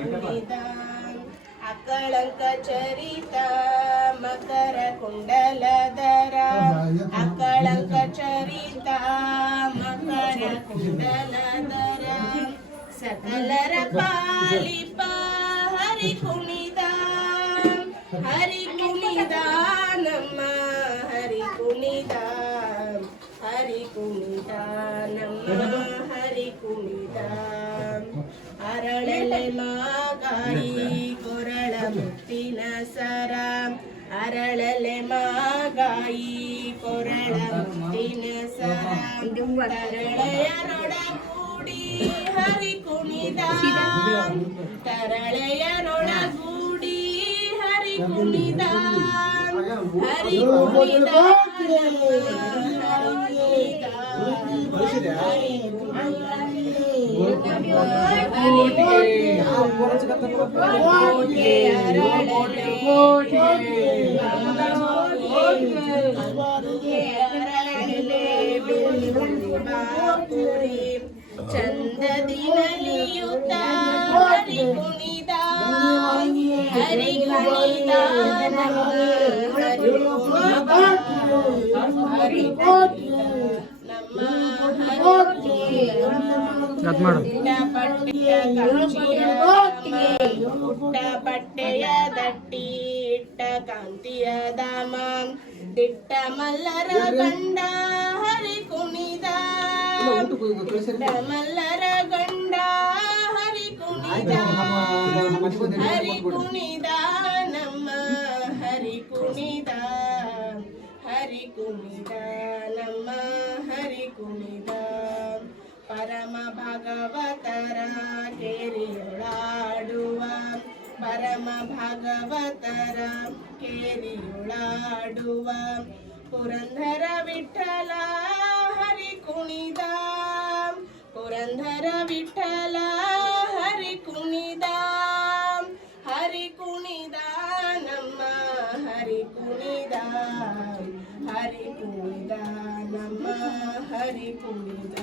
ಕುಣಿದ ಅಕಳಂಕ ಚರಿತ ಮಕರ ಕುಂಡಲಧರ ಅಕಳಂಕ ಚರಿತ ಮಕರ ಕುಂಡಲಧರ ಸಕಲರ ಪಾಲಿಪ ಹರಿ ಕುಣಿದ ನಮ್ಮ ಹರಿ ಕುಣಿದ ನಮ್ಮ ಹರಿ ಕುಣಿದ ಅರಳಲೆ ಮಾಗಾಯಿ ಕೊರಳ ಮುತ್ತಿನ ಸರ ಅರಳಲೆ ಮಾಗಾಯಿ ಕೊರಳ ಮುತ್ತಿನ ಸರ ತರಳೆಯರೊಡಗೂಡಿ ಹರಿ ಕುಣಿದ ತರಳೆಯರೊಡಗೂಡಿ ಹರಿ ಕುಣಿದ ಹರಿ ಕುಣಿದ ಚಂದದಿ ನಲಿಯುತ್ತ ಹರಿ ಕುಣಿದ ಹರಿ ಕುಣಿದ ಪುಟ್ಟ ಬಟ್ಟೆಯ ದಟ್ಟಿ ಇಟ್ಟ ಕಾಂತಿಯ ದಾಮ ದಿಟ್ಟ ಮಲ್ಲರ ಗಂಡ ಹರಿ ಕುಣಿದ ಮಲ್ಲರ ಗಂಡ ಹರಿ ಕುಣಿದ ಹರಿ ಕುಣಿದ ನಮ್ಮ ಹರಿ ಕುಣಿದ ಹರಿ ಕುಣಿದ ನಮ್ಮ ಹರಿ ಕುಣಿದ ಪರಮ ಭಾಗವತರ ಕೇರಿಯೊಳಾಡುವ ಪರಮ ಭಾಗವತರ ಕೇರಿಯೊಳಾಡುವ ಪುರಂದರ ವಿಠಲ ಹರಿ ಕುಣಿದ ಪುರಂದರ ವಿಠಲ ಹರಿ ಕುಣಿದ ಹರಿ ಕುಣಿದ ನಮ್ಮ ಹರಿ ಕುಣಿದ ಹರಿ ಕುಣಿದ ನಮ್ಮ ಹರಿ ಕುಣಿದ